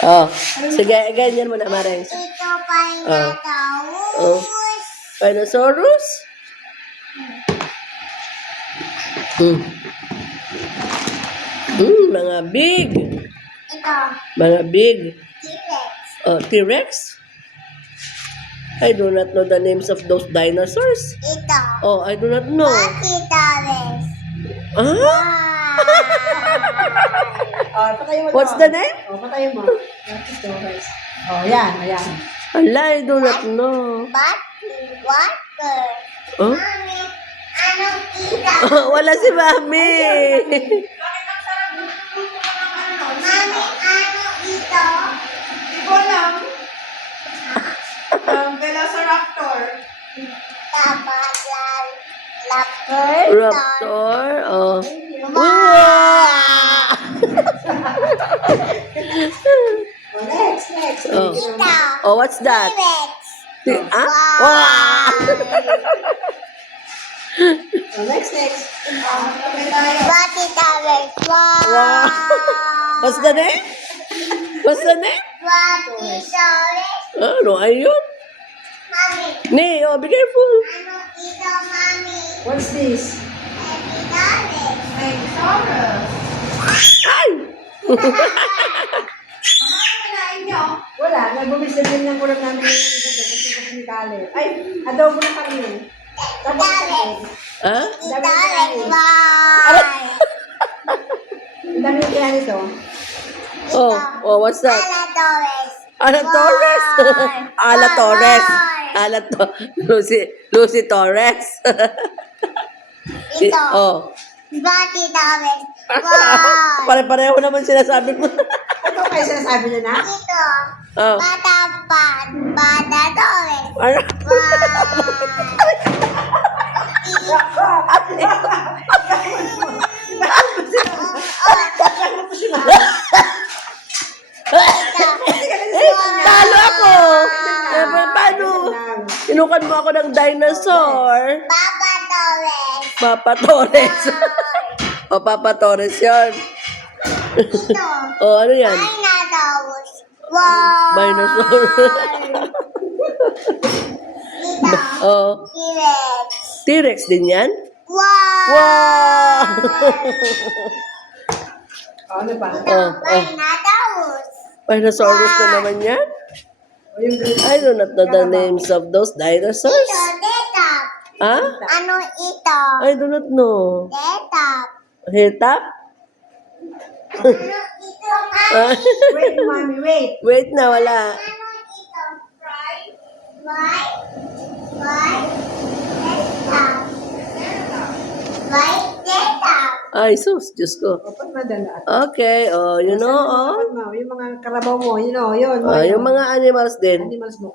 Oh, sige, ganyan mo na, Maring. Ito Pinotaurus. Spinosaurus? Mga big. Ito. Mga big. T-Rex. T-Rex? I do not know the names of those dinosaurs. Ito. Oh, I do not know. Brachiosaurus. Ah? Patayin mo What's to. the name? Patayin mo. Brachiosaurus. Yan, ayan. Ala, I do not know. Water. Oh? Mami, anong ito? Wala si Mami. Mami, ano ito? Hindi ko alam. Velociraptor. Raptor. Raptor. Oh. Next. Oh. Ito. Oh, what's that? T-Rex. Ah? Wow. Wow. Next. Tabi tayo. Brachiosaurus. Wow. Wow. What's the name? What's the name? Brachiosaurus. Ano, ayun? Mami, Nee, oh, be careful. ano ito, Mami? What's this? Epidales. Stegosaurus. Ay! Ano kinain nyo? Wala, nagbumisilin lang ulam namin yung ito. Gusto ko sinikali. Ay, adobo na kami. Tapos Epidales. Ha? Epidales. Wow. ang dami yung kaya nito. Oh, what's that? Alatorres. Ala Torres. Ala Torres. Ala to. Lucy Torres. Ito. Oh. Brachiosaurus. Wow. Pare-pareho naman sinasabi mo. Ito kayo sinasabi niya na? Ito. Oh. Bata-Torres. Ano? Talo ako. Eh, paano? Inukan mo ako ng dinosaur. Papa Torres. Papa Torres. O, Papa Torres yun. Ito. O, ano yan? Dinosaurus. Wow. Dinosaur. Ito. O, T-Rex. T-Rex din yan? Wow. Wow! Ano pa? Ito. Dinosaurus. Dinosaurus na naman yan? Yung green. I do not know the names of those dinosaurs. Ito. Detap. Ha? Ano ito? I do not know. Detap. Hitap? Ano ito, Ah, Wait, mommy, wait. Wait na, wala. Ano ito? Fried? White? White? Detap. White detap. Ay, sus, Diyos ko. Opat madala. Okay, oh, you know, oh. Yung mga karabaw mo, yun. Yung mga animals din. Animals mo.